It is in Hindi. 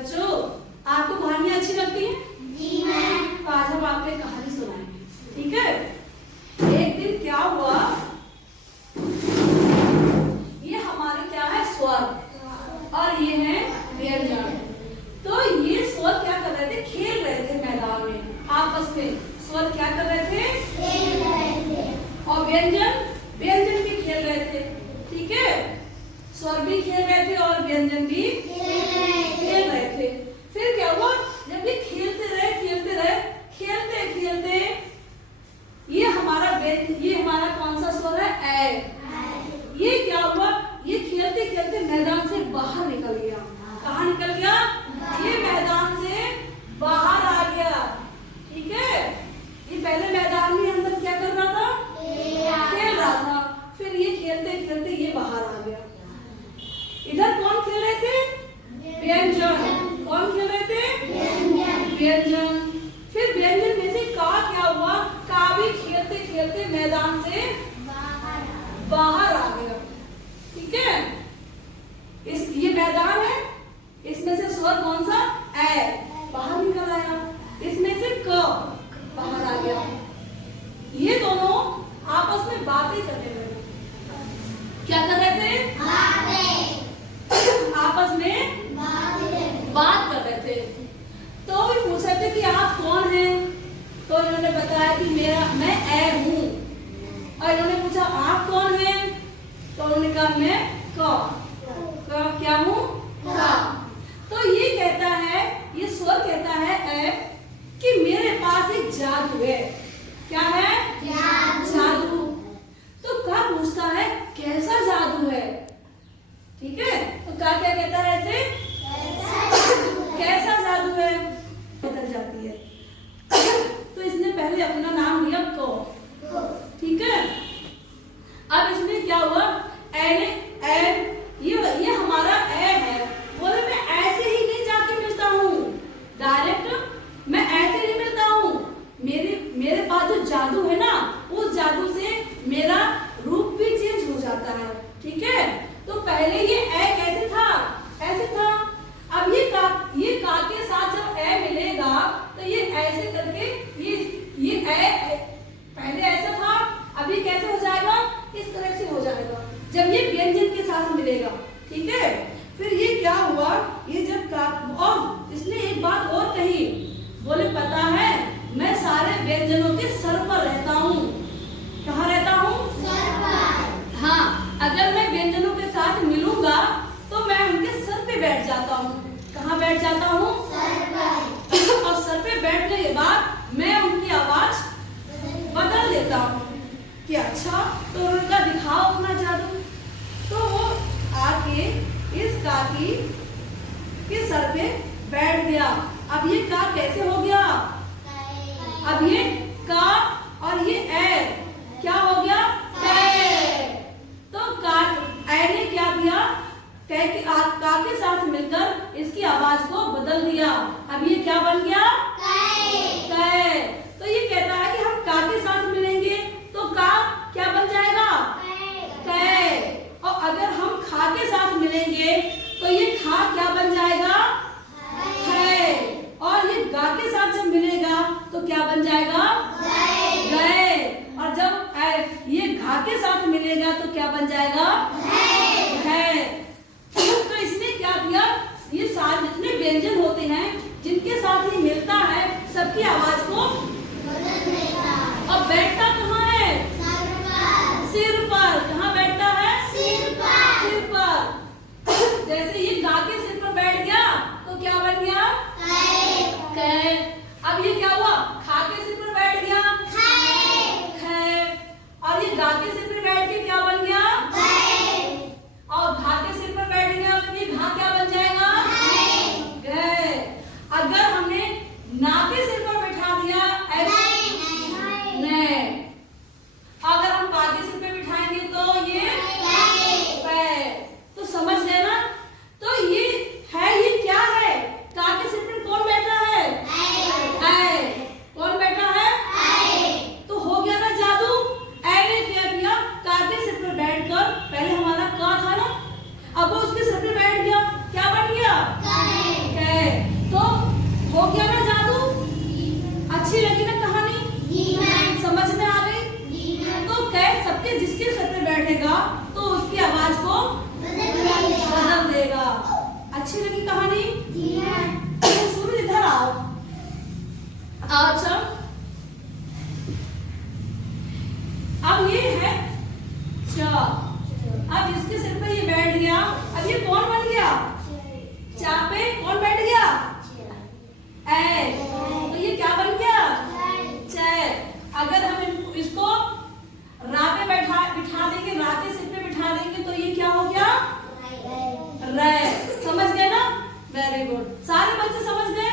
बच्चों, आपको कहानियाँ अच्छी लगती हैं? जी मैम। तो आज हम आपको एक कहानी सुनाएंगे, ठीक है? एक दिन क्या हुआ, ये हमारे क्या है स्वर और ये है व्यंजन। तो ये स्वर क्या कर रहे थे, खेल रहे थे मैदान में आपस में। स्वर क्या कर रहे थे, खेल रहे थे। और व्यंजन भी खेल रहे थे, ठीक है? स्वर भी खेल रहे थे और व्यंजन भी खेल रहे थे। फिर क्या हुआ, जब ये खेलते रहे ये हमारा कौन सा स्वर है, ए। ये क्या हुआ, ये खेलते खेलते मैदान से बाहर निकल गया। कहाँ निकल गया, ये मैदान से बाहर आ गया, ठीक है? ये पहले मैदान में अंदर क्या कर रहा था, खेल रहा था। फिर ये खेलते खेलते ये बाहर आ गया। इधर कौन खेल रहे थे, व्यंजन। कौन खेल रहे थे, व्यंजन। फिर व्यंजन में से का क्या हुआ, का भी खेलते खेलते मैदान से बाहर आ गया, ठीक है? ये मैदान है, इसमें से स्वर कौन सा, ए, बाहर निकल आया। इसमें से क बाहर आ गया। ये दोनों आपस में बातें करने लगे। क्या कर रहे थे, आपस में बात कर रहे थे। तो भी पूछ रहे थे कि आप कौन हैं। तो इन्होंने बताया कि मैं ए हूँ। और इन्होंने पूछा आप कौन हैं। तो उन्होंने कहा मैं क्या हूँ, का। तो ये कहता है, ये स्वर कहता है ए कि मेरे पास एक जादू है। क्या है, जादू। तो का पूछता है कैसा जादू है, ठीक है? तो का क्या कहता है, ऐसे कैसा जादू है, बदल जाती है। तो इसने पहले अपना नाम लिया को, ठीक है? अब इसमें क्या हुआ, ये हमारा ए है। बोले मैं ऐसे ही नहीं जाके मिलता हूँ, डायरेक्ट मैं ऐसे नहीं मिलता हूँ। मेरे पास जो जादू है ना, उस जादू से मेरा रूप भी चेंज हो जाता है, ठीक है? तो पहले ये ए कैसे था, ऐसे था। अब ये का के साथ जब ए मिलेगा तो ये ऐसे करके ये ए पहले ऐसा था, अभी कैसे हो जाएगा, इस तरह से हो जाएगा जब ये व्यंजन के साथ मिलेगा, ठीक है? फिर ये क्या हुआ, ये जब का, और इसने एक बात और कही, बोले पता है मैं सारे व्यंजनों के सर पर रहता हूँ। कहाँ रहता हूँ, सर पर। हाँ, अगर मैं व्यंजनों के साथ मिलूंगा तो मैं उनके सर पे बैठ जाता हूँ। कहाँ बैठ जाता हूँ, सर पर। और सर पे बैठने के बाद मैं उनकी आवाज बदल देता हूँ। कि अच्छा, तो उनका दिखाओ अपना जादू। तो वो आके इस काकी के सर पे बैठ गया। अब ये का कैसे हो गया, अब ये का और ये ए क्या हो गया, कै। तो ए ने क्या किया, का के साथ मिलकर इसकी आवाज को बदल दिया। अब ये क्या बन गया, कै। तो ये कहता है कि हम का के साथ मिलेंगे तो का क्या बन जाएगा, कै। और अगर हम खा के साथ मिलेंगे तो ये खा क्या बन जाएगा, खै। और ये गा के साथ जब मिलेगा तो क्या बन जाएगा, गए। और जब ये घा के साथ मिलेगा तो क्या बन जाएगा, है। तो इसने क्या किया, ये सारे जितने व्यंजन होते हैं जिनके साथ ये मिलता है सबकी आवाज को और बैठता कहाँ है, सिर पर। कहाँ बैठता है, सिर पर। जैसे ये गा के सिर पर बैठ गया तो क्या बन गया, कै। अब ये क्या हुआ, खा के सिर पर बैठ गया, खै। और ये गा के सिर पर बैठ के क्या बन गया, और घा के सिर पर बैठ गया तो ये घा क्या बन जाएगा, गए। अगर हमने ना के सिर पर बैठा दिया, नहीं। अगर हम का के सिर पे बिठाएंगे तो ये पै। तो समझ गए ना। तो ये क्या है, का के सिर पर कौन बैठा है, ए। इसको रा पे बिठा देंगे, रा के सिर पे बिठा देंगे तो ये क्या हो गया? रे। समझ गए ना? Very good. सारे बच्चे समझ गए?